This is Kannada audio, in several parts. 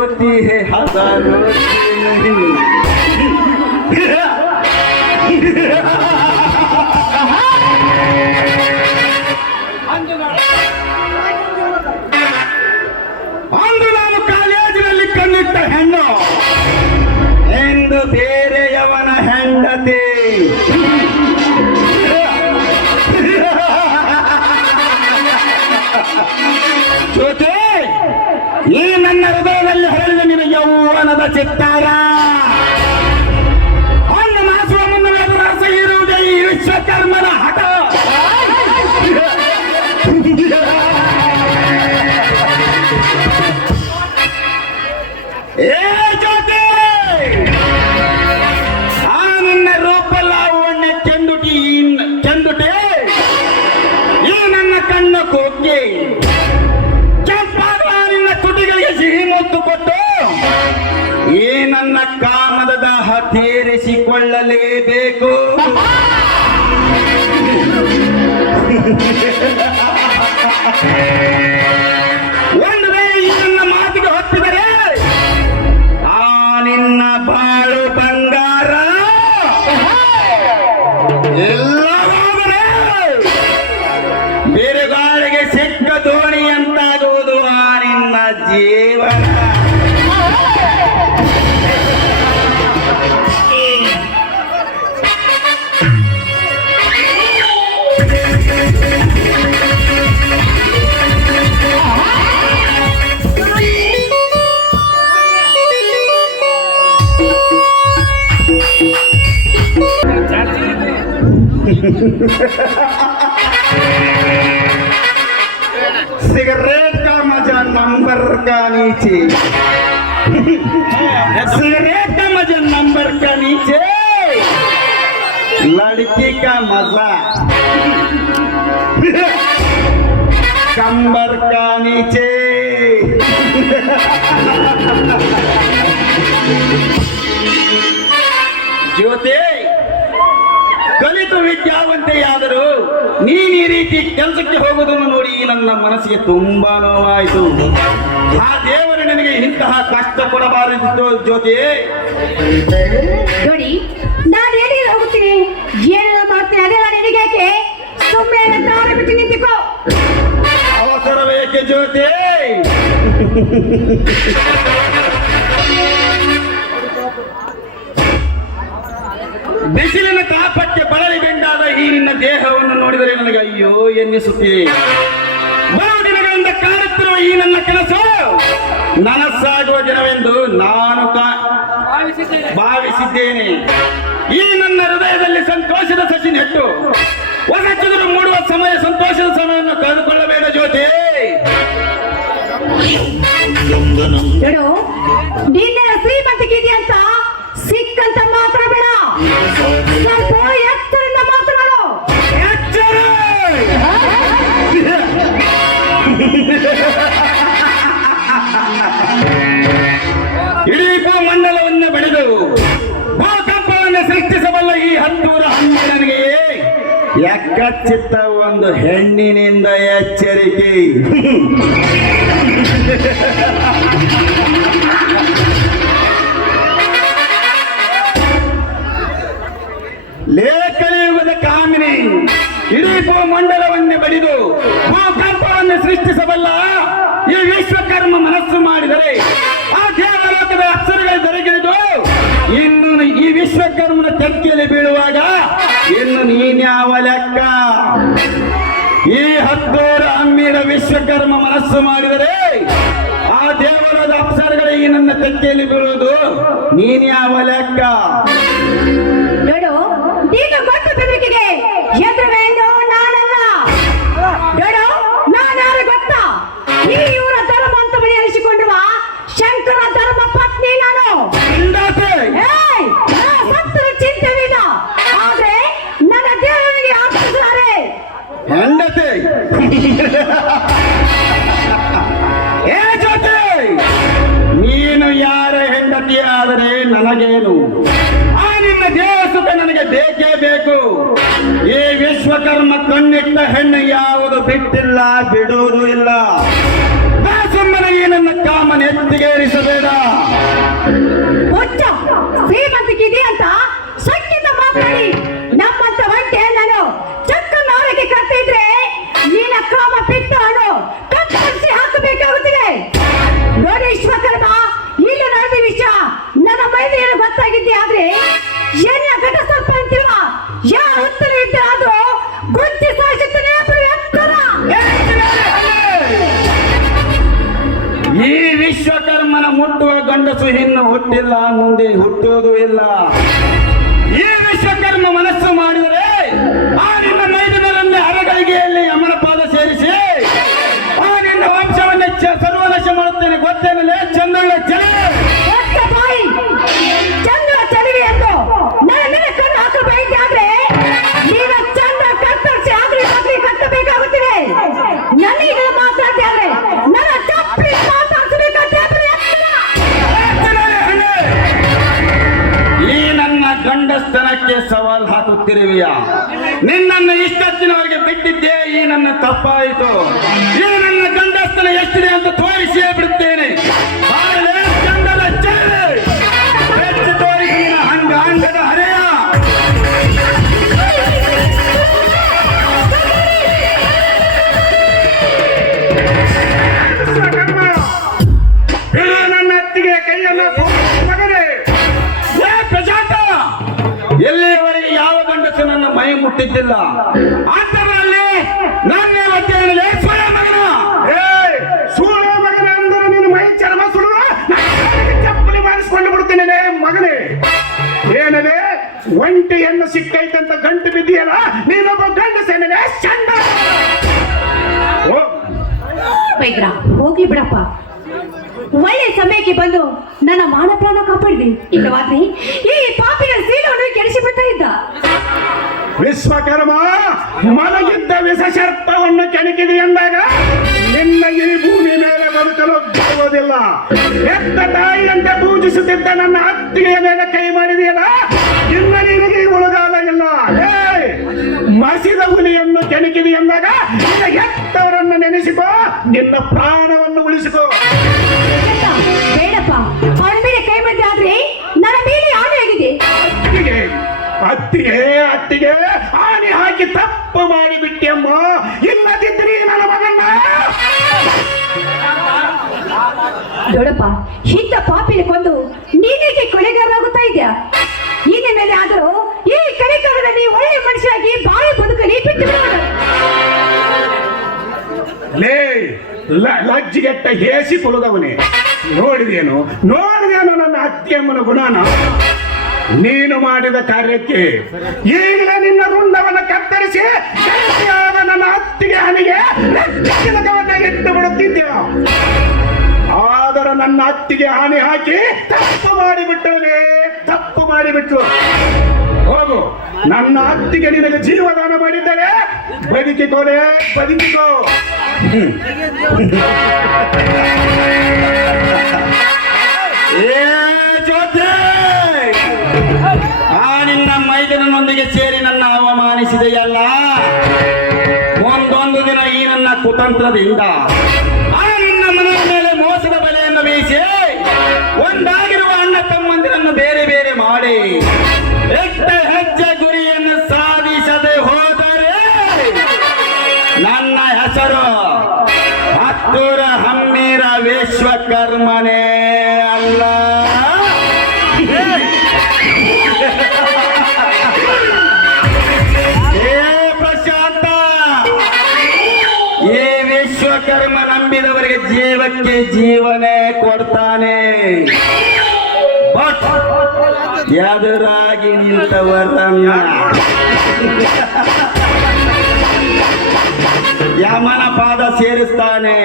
रोती है हजार ಅಂದು ನಾನು ಕಾಲೇಜಿನಲ್ಲಿ ಕಣ್ಣಿಟ್ಟ ಹೆಣ್ಣು ಎಂದು ಬೇರೆಯವನ ಹೆಂಡತಿ. ಜೊತೆ ಈ ನನ್ನ ಹೃದಯದಲ್ಲಿ ಹರಳಿದ ನಿನ್ನ ಯೌವನದ ಚಿತ್ತಾರ ಒಂದು ಮಾಸುವ ಮುನ್ನ ರಸ ಇರುವುದೇ ಈ ವಿಶ್ವಕರ್ಮನ ಹಠ. ಏ ಜ್ಯೋತಿ, ಆ ನಿನ್ನ ರೂಪ ಲಾವಣ್ಯ ಚೆಂದುಟೆ ಈ ನನ್ನ ಕಣ್ಣ ಕೋಕೆ ಕೆಂಪಾದ ನಿನ್ನ ತುಟಿಗಳಿಗೆ ಸಿಹಿ ಮುತ್ತು ಕೊಟ್ಟು ಈ ನನ್ನ ಕಾಮದ ದಾಹ ತೀರಿಸಿಕೊಳ್ಳಲೇಬೇಕು. ಒಂದು ವೇಳೆ ಈ ನನ್ನ ಮಾತಿಗೆ ಹೊತ್ತಿದರೆ ಆ ನಿನ್ನ ಬಾಳು ಬಂಗಾರ ಎಲ್ಲವಾದರೆ ಬಿರುಗಾಳಿಗೆ ಸಿಕ್ಕ ದೋಣಿ ಅಂತಾಗುವುದು ಆ ನಿನ್ನ ಜೀವನ. सिगरेट का मजा नंबर का नीचे, सिगरेट का मजा नंबर का नीचे, लड़की का मजा कंबर का नीचे. ಜ್ಯೋತಿ, ಕಲಿತು ವಿದ್ಯಾವಂತೆಯಾದರೂ ನೀನು ಈ ರೀತಿ ಕೆಲಸಕ್ಕೆ ಹೋಗುವುದನ್ನು ನೋಡಿ ನನ್ನ ಮನಸ್ಸಿಗೆ ತುಂಬಾ ನೋವಾಯಿತು. ಆ ದೇವರು ನನಗೆ ಇಂತಹ ಕಷ್ಟ ಕೊಡಬಾರದಿತ್ತು. ಜ್ಯೋತಿ ನೋಡಿ, ನಾನು ಹೇಳಿ ಹೋಗುತ್ತೀನಿ, ಏನೆಲ್ಲ ಮಾಡ್ತೀನಿ ಅದೆಲ್ಲ ನಿನಗೇಕೆ? ಸುಮ್ಮನೆ ಪ್ರಾರಂಭಿಸಿ ನಿಂತಿಕೋ. ಅವಸರವೇಕೆ ಜ್ಯೋತಿ? ಬಿಸಿಲಿನ ತಾಪಕ್ಕೆ ಬಳಲಿ ಬೆಂಡಾದ ಈ ನಿನ್ನ ದೇಹವನ್ನು ನೋಡಿದರೆ ನನಗೆ ಅಯ್ಯೋ ಎನ್ನಿಸುತ್ತಿದೆ. ಬಹು ದಿನಗಳಿಂದ ಕಾಣುತ್ತಿರುವ ಈ ನನ್ನ ಕೆಲಸ ನನಸಾಗುವ ದಿನವೆಂದು ನಾನು ಭಾವಿಸಿದ್ದೇನೆ. ಈ ನನ್ನ ಹೃದಯದಲ್ಲಿ ಸಂತೋಷದ ಸಸಿ ನೆಟ್ಟು ಹೊಸ ಚಿಗುರು ಮೂಡುವ ಸಮಯ, ಸಂತೋಷದ ಸಮಯವನ್ನು ಕಳೆದುಕೊಳ್ಳಬೇಡ ಜ್ಯೋತಿ. ಹೇಳು, ನಿನ್ನ ಶ್ರೀಮಂತಿಗೆ ಇದೆಯಂತ ಸಿಕ್ಕಂತ ಮಾತ್ರ ಬೇಡ, ಸ್ವಲ್ಪ ಎತ್ತರಿಂದ ಮಾತನಾಡು. ಇಡೀ ಭೂಮಂಡಲವನ್ನು ಬೆಳೆದು ಭೂಕಂಪವನ್ನು ಸೃಷ್ಟಿಸಬಲ್ಲ ಈ ಹತ್ತೂರ ಹಣ್ಣು ನನಗೆ ಎಕ್ಕಚ್ಚಿತ್ತ ಒಂದು ಹೆಣ್ಣಿನಿಂದ ಎಚ್ಚರಿಕೆ. ಲೇಖನಯುಗದ ಕಾಮಿನಿ ಇಡೀ ಭೂಮಂಡಲವನ್ನೇ ಬಡಿದು ಭೂಕಂಪವನ್ನು ಸೃಷ್ಟಿಸಬಲ್ಲ ಈ ವಿಶ್ವಕರ್ಮ ಮನಸ್ಸು ಮಾಡಿದರೆ ಆ ದೇವಲೋಕದ ಅಕ್ಷರಗಳ ದೊರಕಿದ್ದು ಇನ್ನು ಈ ವಿಶ್ವಕರ್ಮನ ತೆಕ್ಕೆಯಲ್ಲಿ ಬೀಳುವಾಗ ಇನ್ನು ನೀನ್ಯಾವ ಲೆಕ್ಕ? ಈ ಹತ್ತೂರ ಅಮ್ಮಿರ ವಿಶ್ವಕರ್ಮ ಮನಸ್ಸು ಮಾಡಿದರೆ ಆ ದೇವಲೋಕದ ಅಪ್ಸರಗಳೇ ಈ ನನ್ನ ತೆಕ್ಕೆಯಲ್ಲಿ ಬೀಳುವುದು ನೀನ್ಯಾವ ಲೆಕ್ಕ? ನೋಡು, ನೀನು ಕೊಟ್ಟ ಬೆದರಿಕೆಗೆ ಎದುರುವೆಂದು ನಾನಲ್ಲ. ನೋಡು, ನಾನ್ಯಾರು ಗೊತ್ತಾ? ಈ ಇವರ ಧರ್ಮ ಅಂತ ಬರೆಯಿಸಿಕೊಂಡಿರುವ ಶಂಕರ ಧರ್ಮ ಪತ್ನಿ ನಾನು. ಸತ್ತರ ಚಿಂತೆವಿಲ್ಲ, ಆದ್ರೆ ನನ್ನ ದೇವರಿಗೆ ಆಗ್ತಿದ್ದಾರೆ ಹೆಂಡತಿ. ಏ ಜ್ಯೋತಿ, ನೀನು ಯಾರ ಹೆಂಡತಿ ಆದರೆ ನನಗೇನು? ಆ ನಿನ್ನ ದೇಹ ಸುಖ ನನಗೆ ಬೇಕೇ ಬೇಕು. ಈ ವಿಶ್ವಕರ್ಮ ಕಣ್ಣಿಟ್ಟ ಹೆಣ್ಣು ಯಾವುದು ಬಿಟ್ಟಿಲ್ಲ, ಬಿಡುವುದು ಇಲ್ಲ. ಸುಮ್ಮನೆ ನೀನು ನನ್ನ ಕಾಮ ನೆತ್ತಿಗೇರಿಸಬೇಡ. ಹುಚ್ಚ ಶ್ರೀಮಂತಿಕೆ ಇದೆ ಅಂತ ಸಂಗೀತ ಮಾತಾಡಿ ನಮ್ಮಂತ ಹೊಂಟೆ ನಾನು ಚಕ್ಕನ ಆರೋಗ್ಯ ಕರ್ತಿದ್ರೆ ನಿನ್ನ ಕಾಮ ಪಿತ್ತ ಹಣ್ಣು ಕತ್ತರಿಸಿ ಹಾಕಬೇಕಾಗುತ್ತದೆ. ನೋಡಿ ವಿಶ್ವಕರ್ಮ, ಇಲ್ಲಿ ನಡೆದ ವಿಷಯ ನನ್ನ ಮೈಲಿಗೆ ಗೊತ್ತಾಗಿದ್ದೆ ಆದ್ರೆ ಎಲ್ಲ ಘಟ ಸ್ವಲ್ಪ ಅಂತಿರುವ ಯಾವ ಉತ್ತರ ಇದ್ದಾದ್ರೂ ಗುಂತಿ ಸಾಯಿಸುತ್ತಾನೆ ಎತ್ತರ. ಈ ವಿಶ್ವಕರ್ಮನ ಮುಟ್ಟುವ ಗಂಡಸು ಇನ್ನು ಹುಟ್ಟಿಲ್ಲ, ಮುಂದೆ ಹುಟ್ಟುವುದೂ ಇಲ್ಲ. ಈ ವಿಶ್ವಕರ್ಮ ಮನಸ್ಸು ಮಾಡಿದರೆ ಆ ನಿನ್ನ ಮೈದುನರನ್ನೇ ಅರಗಳಿಗೆಯಲ್ಲಿ ಯಮನ ಪಾದ ಸೇರಿಸಿ ಆ ನಿನ್ನ ವಂಶವನ್ನೇ ಸರ್ವನಾಶ ಮಾಡುತ್ತೇನೆ. ಗೊತ್ತೇನಲ್ಲೇ ಚಂದ್ರನ ಜಲ ಒತ್ತ ಬಾಯಿ ಚಂದ್ರ ಚಳಿವಿ ಎಂದು ನನ್ನ ಮೇಲೆ ಕಣ್ಣು ಹಾಕಬೇಕೆ ಆದ್ರೆ ನೀನು ಚಂದ್ರ ಕತ್ತರಿಸಿ ಆಗ್ಲಿ ಆಗ್ಲಿ ಕಟ್ಟಬೇಕಾಗುತ್ತದೆ. ನನಗೆ ಮಾತಾಡ್ದೆ ಆದ್ರೆ ನನ್ನ ಚಪ್ಪಲಿ ಮಾತಾಡ್ಸಬೇಕಂತ ಈ ನನ್ನ ಗಂಡಸ್ತನಕ್ಕೆ ಸವಾಲ್ ಹಾಕುತ್ತಿರುವೆಯ? ನಿನ್ನನ್ನು ಇಷ್ಟೊತ್ತಿನವರೆಗೆ ಬಿಟ್ಟಿದ್ದೆ, ಈ ನನ್ನ ತಪ್ಪಾಯಿತು. ಈ ನನ್ನ ಗಂಡಸ್ತನ ಎಷ್ಟಿದೆ ಅಂತ ತೋರಿಸಿಯೇ ಬಿಡುತ್ತೇನೆ. ಬಾಳೆ ಚಂದದ ಚೆಲ್ಲೆ, ಹೆಚ್ಚು ತೋರಿಸಿ ನಿನ್ನ ಅಂಗದ ಹರೆಯ. ನನ್ನ ಅತ್ತಿಗೆ ಕೈಯನ್ನು ಮಗನೇ. ಪ್ರಜಾತ, ಎಲ್ಲಿಯವರೆಗೆ ಯಾವ ಗಂಡಸು ನನ್ನ ಮೈ ಮುಟ್ಟಿದ್ದಿಲ್ಲ ಅಂತವರಲ್ಲಿ ನಾನೇ ಒತ್ತೇನಲೇ ಸ್ವಯ ಮಗನ. ಸೂಳೆ ಮಗನ ಅಂದರೆ ನಿನ್ನ ಮೈ ಚರ್ಮ ಸುಡುವ ಚಪ್ಪಲಿ ಮಾಡಿಸ್ಕೊಂಡು ಬಿಡ್ತೇನೆ ಮಗನೇ. ಏನದೆ ಒಂಟಿಯನ್ನು ಸಿಕ್ಕೈತಂತ ಗಂಟು ಬಿದ್ದಿಯಲ್ಲ, ನೀನೊಬ್ಬ ಗಂಡಸೇನೆ ಚಂದ. ಬೈಗ್ರ ಹೋಗ್ಲಿ ಬಿಡಪ್ಪ, ಒಳ್ಳೆ ಸಮಯಕ್ಕೆ ಬಂದು ನನ್ನ ಮಾನ ಪ್ರಾಣ ಕಾಪಾಡಿದೆ. ಇಲ್ಲವಾದ್ರೆ ಈ ಪಾಪಿನ ಸೀಲವನ್ನು ಕೆಡಿಸಿ ಬಿಡ್ತಾ ಇದ್ದ. ವಿಶ್ವಕರ್ಮ ಮಲಗಿದ್ದ ವಿಷ ಸರ್ಪವನ್ನು ಕೆಣಕಿದೆ ಎಂದಾಗ ನಿನ್ನ ಈ ಭೂಮಿ ಮೇಲೆ ಬದುಕಲು ಬರುವುದಿಲ್ಲ. ಎತ್ತ ತಾಯಿಯಂತೆ ಪೂಜಿಸುತ್ತಿದ್ದ ನನ್ನ ಅತ್ತಿಗೆಯ ಮೇಲೆ ಕೈ ಮಾಡಿದೆಯಲ್ಲ, ಇನ್ನ ನಿನಗೆ ಉಳುಗಾಲ ಇಲ್ಲ. ಮಸಿದ ಹುಲಿಯನ್ನು ಕೆಣಕಿದೆ ಎಂದಾಗ ನಿನ್ನ ಎತ್ತವರನ್ನು ನೆನೆಸಿಕೋ, ನಿನ್ನ ಪ್ರಾಣವನ್ನು ಉಳಿಸಿಕೋ. ಬೇಡಪ್ಪ, ಅವಳ ಮೇಲೆ ಕೈ ಮಾಡಿದೆ ಆದ್ರೆ ನನ್ನ ಮೇಲೆ ಆನೆ ಆಗಿದೆ. ಅತ್ತಿಗೆ ಅತ್ತಿಗೆ ಅತ್ತಿಗೆ ಆನೆ ಹಾಕಿ ತಪ್ಪು ಮಾಡಿಬಿಟ್ಟೆಮ್ಮ. ಇಲ್ಲದಿದ್ದರೆ ನನ್ನ ಮಗನ್ನ ದೊಡ್ಡಪ್ಪ, ಇಂಥ ಪಾಪಿನ ಕೊಂದು ನೀನೇಕೆ ಕೊಲೆಗಾರರಾಗುತ್ತಾ ಇದೆಯಾ? ಇನ್ನ ಮೇಲೆ ಆದರೂ ಈ ಕಲಿಕಾಲದಲ್ಲಿ ಒಳ್ಳೆ ಮನುಷ್ಯರಾಗಿ ಬಾಳಿ ಬದುಕಲಿ ಬಿಟ್ಟು ಬಿಡೋಣ. ಲೇ ಲಜ್ಜಿಗೆಟ್ಟ ಹೇಸಿ ಕೊಡುದವನೇ, ನೋಡಿದೇನು ನನ್ನ ಅತ್ತಿಯಮ್ಮನ ಗುಣನ? ನೀನು ಮಾಡಿದ ಕಾರ್ಯಕ್ಕೆ ಈಗಲೇ ನಿನ್ನ ರುಂಡವನ್ನು ಕತ್ತರಿಸಿ ಗಟ್ಟಿಯಾದ ನನ್ನ ಅತ್ತಿಗೆ ಹನಿಗೆ ತಿಲಕವನ್ನ ಇಟ್ಟು ಬಿಡುತ್ತಿದ್ದೆವು. ಆದರೆ ನನ್ನ ಅತ್ತಿಗೆ ಹಾನಿ ಹಾಕಿ ತಪ್ಪು ಮಾಡಿಬಿಟ್ಟವನೇ, ತಪ್ಪು ಮಾಡಿಬಿಟ್ಲು. ಹೋಗು, ನನ್ನ ಅತ್ತಿಗೆ ನಿನಗೆ ಜೀವದಾನ ಮಾಡಿದ್ದರೆ ಬದುಕಿಕೋಲೆ, ಬದುಕಿಕೋ. ಏ ಜ್ಯೋತಿ, ಆ ನಿನ್ನ ಮೈದನನೊಂದಿಗೆ ಸೇರಿ ನನ್ನ ಅವಮಾನಿಸಿದೆಯಲ್ಲ, ಒಂದೊಂದು ದಿನ ಈ ನನ್ನ ಕುತಂತ್ರದಿಂದ ಆ ನಿನ್ನ ಮನೆಯ ಮೇಲೆ ಮೋಸದ ಬಲೆಯನ್ನು ಬೀಸಿ ಒಂದಾಗಿರುವ ಅಣ್ಣ ತಮ್ಮಂದಿರನ್ನು ಬೇರೆ ಬೇರೆ ಮಾಡಿ ಎಷ್ಟ ಹೆಜ್ಜೆ ಗುರಿಯನ್ನು ಸಾಧಿಸದೆ ಹೋದರೆ ನನ್ನ ಹೆಸರು ಹತ್ತೂರ ಹಮ್ಮೀರ ವಿಶ್ವಕರ್ಮನೇ ಅಲ್ಲ. ಪ್ರಶಾಂತ, ಈ ವಿಶ್ವಕರ್ಮ ನಂಬಿದವರಿಗೆ ಜೀವಕ್ಕೆ ಜೀವನೇ ಕೊಡ್ತಾನೆ. ಬಟ್ ಎದುರಾಗಿ ನಿಂತವರನ್ನ ಯಮನ ಪಾದ ಸೇರಿಸ್ತಾನೆ.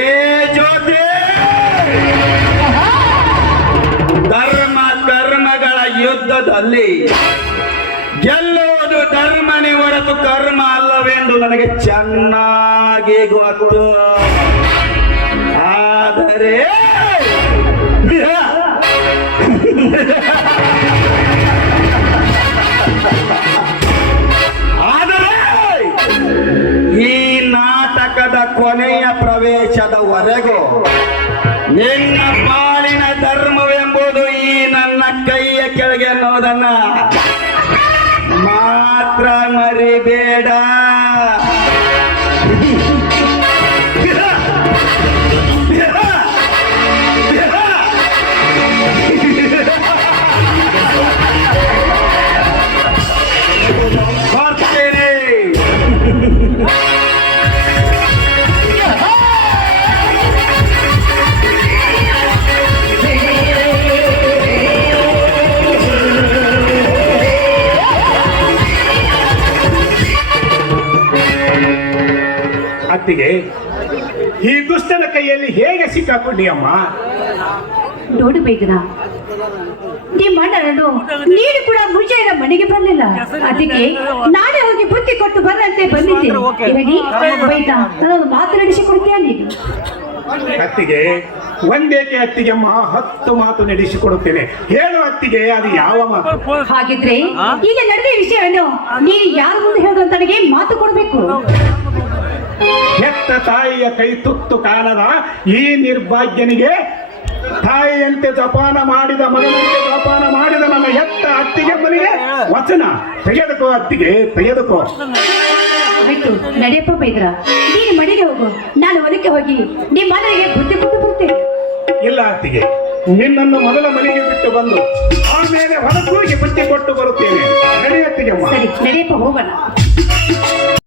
ಏ ಜ್ಯೋತಿ, ಧರ್ಮ ಕರ್ಮಗಳ ಯುದ್ಧದಲ್ಲಿ ಗೆಲ್ಲುವುದು ಧರ್ಮನೇ ಹೊರತು ಕರ್ಮ ಅಲ್ಲವೆಂದು ನನಗೆ ಚೆನ್ನಾಗಿ ಗೊತ್ತು. ಆದರೆ ಈ ನಾಟಕದ ಕೊನೆಯ ಪ್ರವೇಶದ ಬರುವವರೆಗೂ ನಿನ್ನ ಪಾಲಿನ ಧರ್ಮವೆಂಬುದು ಈ ನನ್ನ ಕೈಯ ಕೆಳಗೆ ಅನ್ನೋದನ್ನ ಮಾತ್ರ ಮರಿಬೇಡ. ಬರ್ತೇನೆ. ಅತ್ತಿಗೆ, ಈ ದುಷ್ಟನ ಕೈಯಲ್ಲಿ ಹೇಗೆ ಸಿಕ್ಕಾಕೊಂಡಿ ಅಮ್ಮ? ನೋಡು ಬೇಗನ, ನಿಮ್ಮ ಅಣ್ಣನನ್ನು ನೀನು ಕೂಡ ಮುಂಚೆಯ ಮನೆಗೆ ಬರಲಿಲ್ಲ. ಅದಕ್ಕೆ ನಾನೇ ಹೋಗಿ ಬುದ್ಧಿ ಕೊಟ್ಟು ಬರಂತೆ ಬಂದಿದ್ದೇನೆ. ಇವಾಗ ಬೈದ ನನ್ನೊಂದು ಮಾತನಾಡಿಸಿಕೊಡ್ತೀಯ ನೀನು? ಅತ್ತಿಗೆ, ಒಂದೇಕೆ ಅತ್ತಿಗೆಮ್ಮ 10 ಮಾತು ನಡೆಸಿಕೊಡುತ್ತೇನೆ. ಹೇಳು ಅತ್ತಿಗೆ, ಅದು ಯಾವ ಮಾತು? ಹಾಗಿದ್ರೆ ಈಗ ನಡೆದ ವಿಷಯವನ್ನು ನೀನು ಯಾರ ಮುಂದೆ ಹೇಳೋದು ನನಗೆ ಮಾತು ಕೊಡ್ಬೇಕು. ಹೆತ್ತ ತಾಯಿಯ ಕೈ ತುತ್ತು ಕಾಣದ ಈ ನಿರ್ಭಾಗ್ಯನಿಗೆ ತಾಯಿಯಂತೆ ಜಪಾನ ಮಾಡಿದ ಮಗನಂತೆ ಜಪಾನ ಮಾಡಿದ ನನ್ನ ಹೆತ್ತ ಅತ್ತಿಗೆ ಮನೆಗೆ ವಚನ ತೆಗೆದುಕೋ ಅತ್ತಿಗೆ, ತೆಗೆದುಕೋ. ಆಯ್ತು, ನಡೆಯಪ್ಪ ಬೈದ್ರ, ನೀನು ಮನೆಗೆ ಹೋಗು, ನಾನು ಹೊಲಕ್ಕೆ ಹೋಗಿ ನಿಮ್ಮ ಮನೆಗೆ ಬುದ್ಧಿ ಕೊಟ್ಟು ಬರ್ತೇನೆ. ಇಲ್ಲ ಅತ್ತಿಗೆ, ನಿನ್ನನ್ನು ಮೊದಲ ಮನೆಗೆ ಬಿಟ್ಟು ಬಂದು ಆಮೇಲೆ ಹೊಲಕ್ಕೆ ಹೋಗಿ ಬುದ್ಧಿ ಕೊಟ್ಟು ಬರುತ್ತೇನೆ. ನಡೆಯತ್ತಿಗೆಮ್ಮ. ಸರಿ, ನಡೆಯಪ್ಪ ಹೋಗೋಣ.